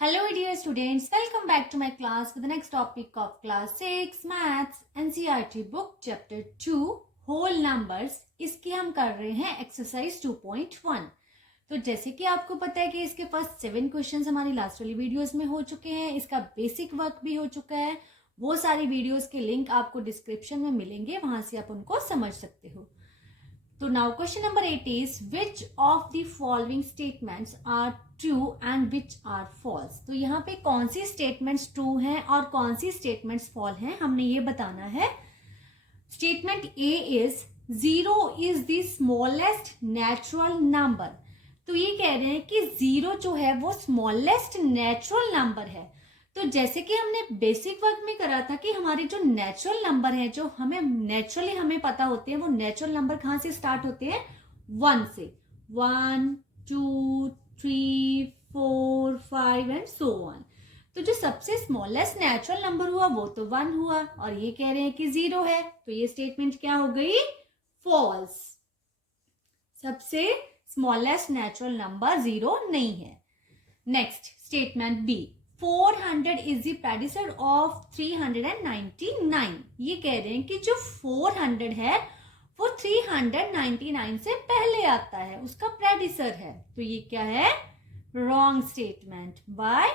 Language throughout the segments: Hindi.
Hello dear students, welcome back to my class for the next topic of class 6 maths NCERT book chapter 2 whole numbers। इसकी हम कर रहे हैं एक्सरसाइज 2.1। तो जैसे कि आपको पता है कि इसके फर्स्ट 7 क्वेश्चंस हमारी लास्ट वाली वीडियोस में हो चुके हैं, इसका बेसिक वर्क भी हो चुका है। वो सारी वीडियोस के लिंक आपको डिस्क्रिप्शन में मिलेंगे, वहां से आप उनको समझ सकते हो। तो now question number 8 is which of the following statements are true and which are false. तो यहाँ पे कौन सी स्टेटमेंट्स ट्रू हैं और कौन सी स्टेटमेंट्स फॉल हैं, हमने ये बताना है। Statement A is 0 is the smallest natural number. तो ये कह रहे हैं कि 0 जो है वो स्मॉलेस्ट नेचुरल नंबर है। तो जैसे कि हमने बेसिक वर्क में करा था कि हमारे जो नेचुरल नंबर है, जो हमें नेचुरली हमें पता होते हैं, वो नेचुरल नंबर कहाँ से स्टार्ट होते हैं? 1 से। 1 2 3 4 5 एंड सो ऑन। तो जो सबसे स्मॉलेस्ट नेचुरल नंबर हुआ वो तो 1 हुआ, और ये कह रहे हैं कि 0 है, तो ये स्टेटमेंट क्या हो गई? फॉल्स। सबसे स्मॉलेस्ट नेचुरल नंबर 0 नहीं है। Next statement B, 400 is the predecessor of 399। ये कह रहे हैं कि जो 400 है वो 399 से पहले आता है, उसका प्रेडिसर है। तो ये क्या है? Wrong statement. बाय,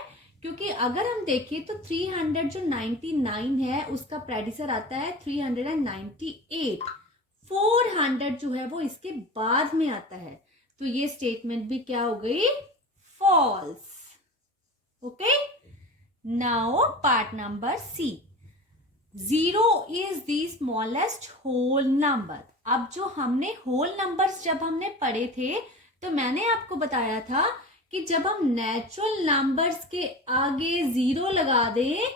क्योंकि अगर हम देखें तो 300 जो 99 है उसका प्रेडिसर आता है 398। 400 जो है वो इसके बाद में आता है, तो ये स्टेटमेंट भी क्या हो गई? False. Okay, now part number C, 0 is the smallest whole number. अब जो हमने होल नंबर्स जब हमने पढ़े थे तो मैंने आपको बताया था कि जब हम नेचुरल नंबर्स के आगे 0 लगा दें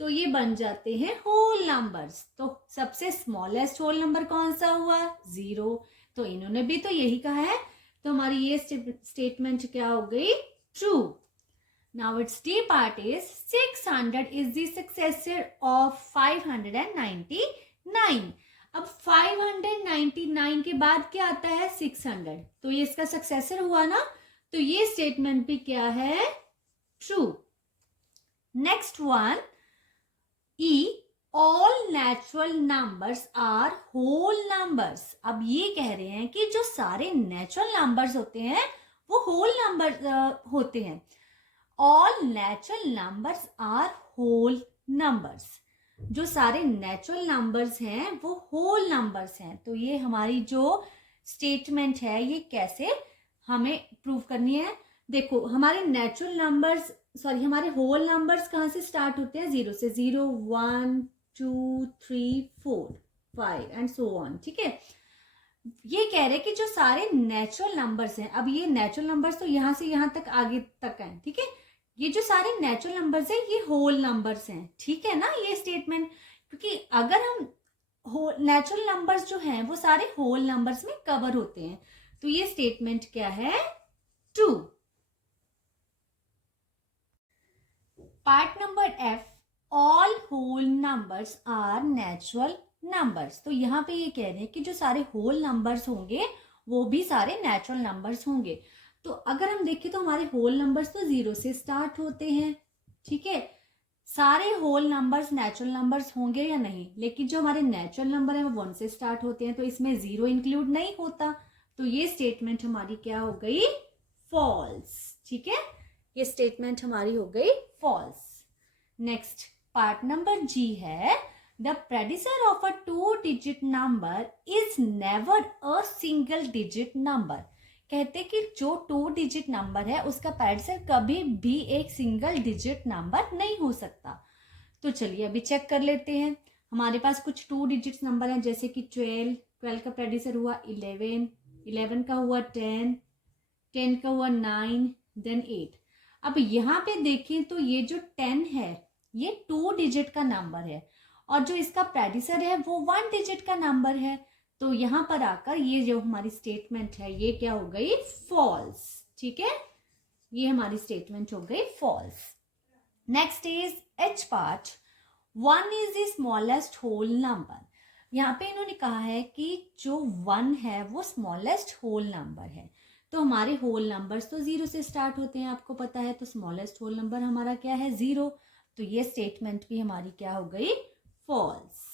तो ये बन जाते हैं होल नंबर्स। तो सबसे स्मॉलेस्ट होल नंबर कौन सा हुआ? 0। तो इन्होंने भी तो यही कहा है, तो हमारी ये स्टेटमेंट क्या हो गई? True. Now its D part is 600 is the successor of 599। अब 599 के बाद क्या आता है? 600। तो ये इसका सक्सेसर हुआ ना, तो ये स्टेटमेंट भी क्या है? True. Next one, E, all natural numbers are whole numbers. अब ये कह रहे हैं कि जो सारे नेचुरल नंबर्स होते हैं वो होल नंबर होते हैं। All natural numbers are whole numbers. जो सारे नेचुरल नंबर्स हैं वो होल नंबर्स हैं। तो ये हमारी जो स्टेटमेंट है ये कैसे हमें प्रूव करनी है? देखो, हमारे नेचुरल नंबर्स हमारे होल नंबर्स कहाँ से स्टार्ट होते हैं? 0 से। 0 1 2 3 4 5 एंड सो ऑन। ठीक है, ये कह रहे हैं कि जो सारे नेचुरल नंबर्स हैं, अब ये नेचुरल नंबर्स तो यहां से यहां तक आगे तक हैं, ठीक है, ये जो सारे नेचुरल नंबर्स हैं ये होल नंबर्स हैं। ठीक है ना ये स्टेटमेंट, क्योंकि अगर हम नेचुरल नंबर्स जो हैं वो सारे होल नंबर्स में कवर होते हैं, तो ये स्टेटमेंट क्या है? True. Part number F, all whole numbers are natural numbers. तो यहाँ पे ये कह रहे हैं कि जो सारे होल नंबर्स होंगे वो भी सारे नेचुरल नंबर्स होंगे। तो अगर हम देखें तो हमारे होल नंबर्स तो 0 से स्टार्ट होते हैं। ठीक है, सारे होल नंबर्स नेचुरल नंबर्स होंगे या नहीं? लेकिन जो हमारे नेचुरल नंबर है वो 1 से स्टार्ट होते हैं, तो इसमें 0 इंक्लूड नहीं होता। तो ये स्टेटमेंट हमारी क्या हो गई? फॉल्स। ठीक है, ये स्टेटमेंट हमारी हो गई फॉल्स। नेक्स्ट पार्ट नंबर जी है, the predecessor of a 2-digit number is never a single digit number. कहते कि जो 2-digit नंबर है उसका प्रेडिसर कभी भी एक सिंगल डिजिट नंबर नहीं हो सकता। तो चलिए अभी चेक कर लेते हैं। हमारे पास कुछ 2-digit नंबर हैं, जैसे कि 12 का प्रेडिसर हुआ 11 का हुआ 10 का हुआ 9 देन 8। अब यहाँ पे देखें तो ये जो 10 है ये 2-digit का नंबर है, और जो इसका प्रेडिसर है वो 1-digit का नंबर है। तो यहां पर आकर ये जो हमारी स्टेटमेंट है ये क्या हो गई? फॉल्स। ठीक है, ये हमारी स्टेटमेंट हो गई false. Next is H part, 1 is the smallest whole number. यहाँ पे इन्होंने कहा है कि जो 1 है वो स्मॉलेस्ट होल नंबर है। तो हमारे होल नंबर्स तो 0 से स्टार्ट होते हैं, आपको पता है। तो स्मॉलेस्ट होल नंबर हमारा क्या है? 0। तो ये स्टेटमेंट भी हमारी क्या हो गई? False.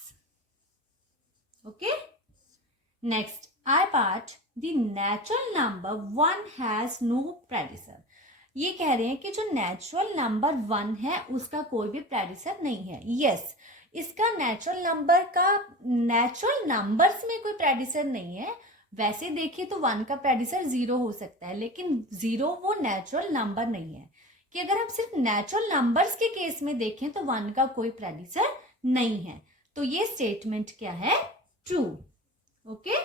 Okay, next I part, the natural number 1 has no predecessor. ये कह रहे हैं कि जो नेचुरल नंबर 1 है उसका कोई भी प्रेडिसर नहीं है। यस, इसका नेचुरल नंबर्स में कोई प्रेडिसर नहीं है। वैसे देखिए तो 1 का प्रेडिसर 0 हो सकता है, लेकिन 0 वो नेचुरल नंबर नहीं है। कि अगर हम सिर्फ नेचुरल नंबर्स के केस में देखें तो 1 का कोई प्रेडिसर नहीं है। तो ये स्टेटमेंट क्या है? True. Okay,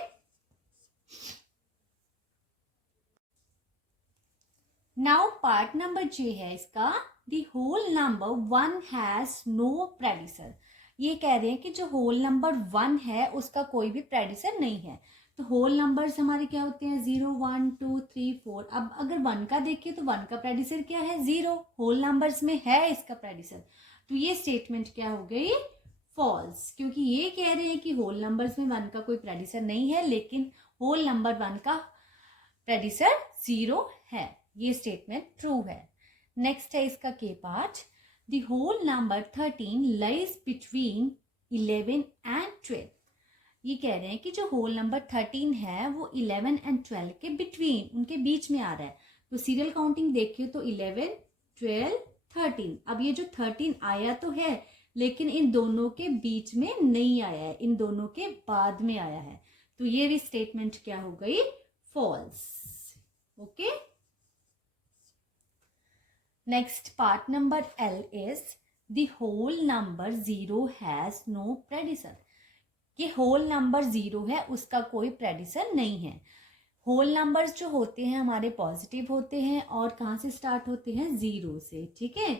now part number J है इसका, the whole number 1 has no predecessor. ये कह रहे हैं कि जो होल नंबर 1 है उसका कोई भी प्रेडिसर नहीं है। तो होल नंबर्स हमारे क्या होते हैं? 0, 1, 2, 3, 4। अब अगर 1 का देखिए तो 1 का प्रेडिसर क्या है? 0। होल नंबर्स में है इसका प्रेडिसर। तो ये स्टेटमेंट क्या हो गई? फॉल्स, क्योंकि ये कह रहे हैं कि होल नंबर्स में 1 का कोई प्रेडिसर नहीं है, लेकिन होल नंबर 1 का प्रेडिसर 0 है। ये स्टेटमेंट ट्रू है। नेक्स्ट है इसका K part, the whole number 13 lies between 11 and 12। ये कह रहे हैं कि जो होल नंबर 13 है वो 11 एंड 12 के बिटवीन, उनके बीच में आ रहा है। तो सीरियल काउंटिंग देखिए तो 11, 12, 13। अब ये जो 13 आया तो है, लेकिन इन दोनों के बीच में नहीं आया है, इन दोनों के बाद में आया है। तो ये भी स्टेटमेंट क्या हो गई? False. Okay, next part number L is the whole number 0 has no predecessor. ये होल नंबर 0 है, उसका कोई प्रेडिसर नहीं है। होल नंबर्स जो होते हैं हमारे पॉजिटिव होते हैं और कहाँ से स्टार्ट होते हैं? 0 से। ठीक है,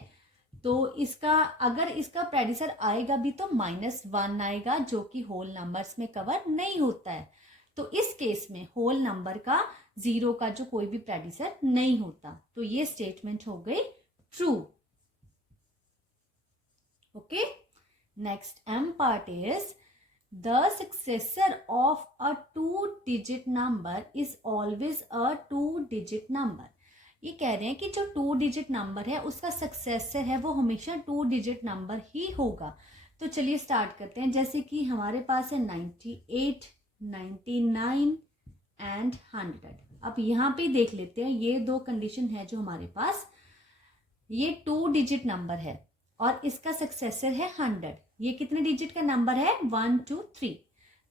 तो इसका अगर इसका प्रेडिसर आएगा भी तो -1 आएगा, जो कि होल नंबर्स में कवर नहीं होता है। तो इस केस में होल नंबर का 0 का जो कोई भी प्रेडिसर नहीं होता। तो ये स्टेटमेंट हो गई true. Okay, next M part is the successor of a 2-digit number is always a 2-digit number। ये कह रहे हैं कि जो 2-digit नंबर है उसका सक्सेसर है वो हमेशा 2-digit नंबर ही होगा। तो चलिए स्टार्ट करते हैं। जैसे कि हमारे पास है 98, 99 एंड 100। अब यहाँ पे देख लेते हैं, ये दो कंडीशन है जो हमारे पास। ये 2-digit नंबर है और इसका सक्सेसर है 100। ये कितने डिजिट का नंबर है? 1, 2, 3।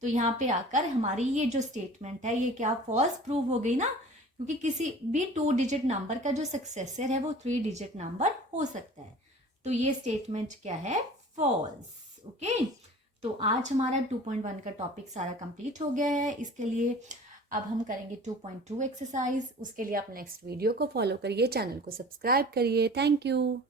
तो यहाँ पे आकर हमारी ये जो स्टेटमेंट है ये क्या फॉल्स प्रूव हो गई ना, क्योंकि किसी भी 2-digit नंबर का जो सक्सेसर है वो 3-digit नंबर हो सकता है। तो ये स्टेटमेंट क्या है? फॉल्स। ओके, तो आज हमारा 2.1 का टॉपिक सारा कंप्लीट हो गया है। इसके लिए अब हम करेंगे 2.2 एक्सरसाइज। उसके लिए आप नेक्स्ट वीडियो को फॉलो करिए, चैनल को सब्सक्राइब करिए। Thank you.